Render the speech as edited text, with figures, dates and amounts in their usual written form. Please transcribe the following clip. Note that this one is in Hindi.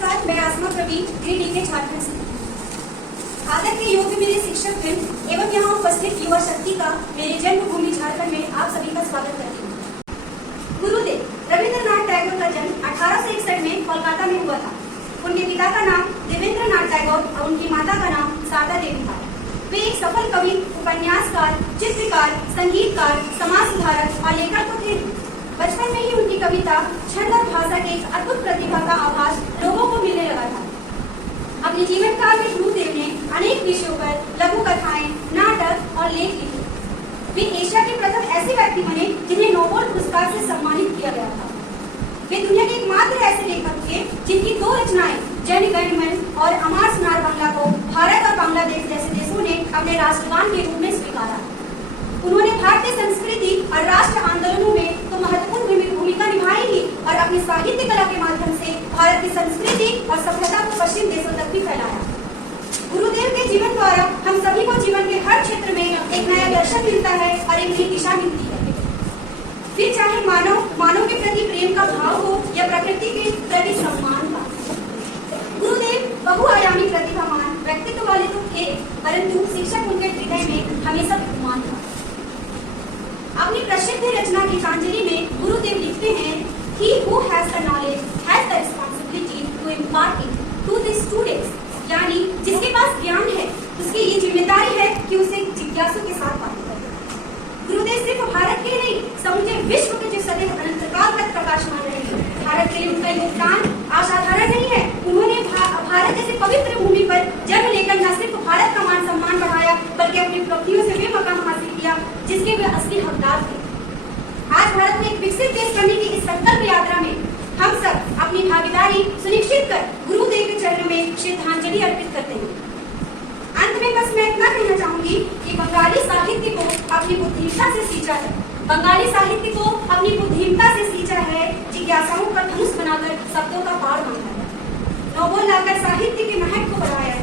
नमस्कार, मैं आसमा प्रवीण के झारखंड से। आदर के योग्य मेरे शिक्षक एवं यहाँ उपस्थित युवा शक्ति का मेरे जन्मभूमि झारखंड में आप सभी का स्वागत करती हूँ। गुरुदेव रविंद्रनाथ टैगोर का जन्म 1861 में कोलकाता में हुआ था। उनके पिता का नाम देवेंद्रनाथ टैगोर और उनकी माता का नाम शारदा देवी था। वे एक सफल कवि, उपन्यासकार, चित्रकार, संगीतकार, समाज सुधारक और लेखक तो थे। बचपन में ही उनकी कविता, छंद और भाषा के एक अद्भुत प्रतिभा का आभास लोगों को मिलने लगा था। अपने जीवन काल में गुरुदेव ने अनेक विषयों पर लघु कथाएं, नाटक और लेख लिखे। वे एशिया के प्रथम ऐसे व्यक्ति बने जिन्हें नोबेल पुरस्कार से सम्मानित किया गया था। वे दुनिया के एकमात्र ऐसे लेखक थे जिनकी दो रचनाएं जन गण मन और अमर सुनार बांग्ला को भारत और बांग्लादेश जैसे देशों ने अपने राष्ट्रगान के रूप में स्वीकारा। उन्होंने भारतीय संस्कृति और राष्ट्र आंदोलनों में तो महत्वपूर्ण भूमिका निभाई ही और अपनी साहित्य कला के माध्यम से भारत की संस्कृति और सभ्यता को पश्चिम देशों तक भी फैलाया। गुरुदेव के जीवन द्वारा हम सभी को जीवन के हर क्षेत्र में एक नया दर्शन मिलता है और एक नई दिशा मिलती है। फिर चाहे मानव के प्रति प्रेम का भाव हो या प्रकृति के प्रति सम्मान का। गुरुदेव बहुआयामी प्रतिभावान व्यक्तित्व वाले तो थे, परंतु शिक्षक उनके हृदय में हमेशा विद्यमान था। अपनी प्रसिद्ध रचना गीतांजलि में गुरुदेव लिखते हैं, He who has the knowledge has the responsibility to impart it to the students। यानी जिसके पास ज्ञान है उसकी ये जिम्मेदारी है कि उसे जिज्ञासु के साथ बात करे। गुरुदेव सिर्फ भारत के नहीं, समूचे विश्व के जो सदैव अनंतकाल तक प्रकाशमान रहे। भारत के लिए उनका योगदान असाधारण नहीं है। उन्होंने भारत जैसे पवित्र भूमि पर जन्म लेकर न सिर्फ भारत का मान सम्मान बढ़ाया, बल्कि अपनी उपलब्धियों से वे मकाम हासिल किया जिसके वे असली हकदार थे। आज भारत में एक विकसित देश बनने की इस संकल्प यात्रा में हम सब अपनी भागीदारी सुनिश्चित कर गुरुदेव के चरणों में श्रद्धांजलि अर्पित करते हैं। अंत में बस मैं इतना कहना चाहूंगी कि बंगाली साहित्य को अपनी बुद्धिमत्ता से सींचा है। बंगाली साहित्य को अपनी बुद्धिमत्ता से सींचा है, जिज्ञासाओं का धनुष बनाकर शब्दों का बाढ़ बांधा है, नोबेल लाकर साहित्य के महक को बढ़ाया है।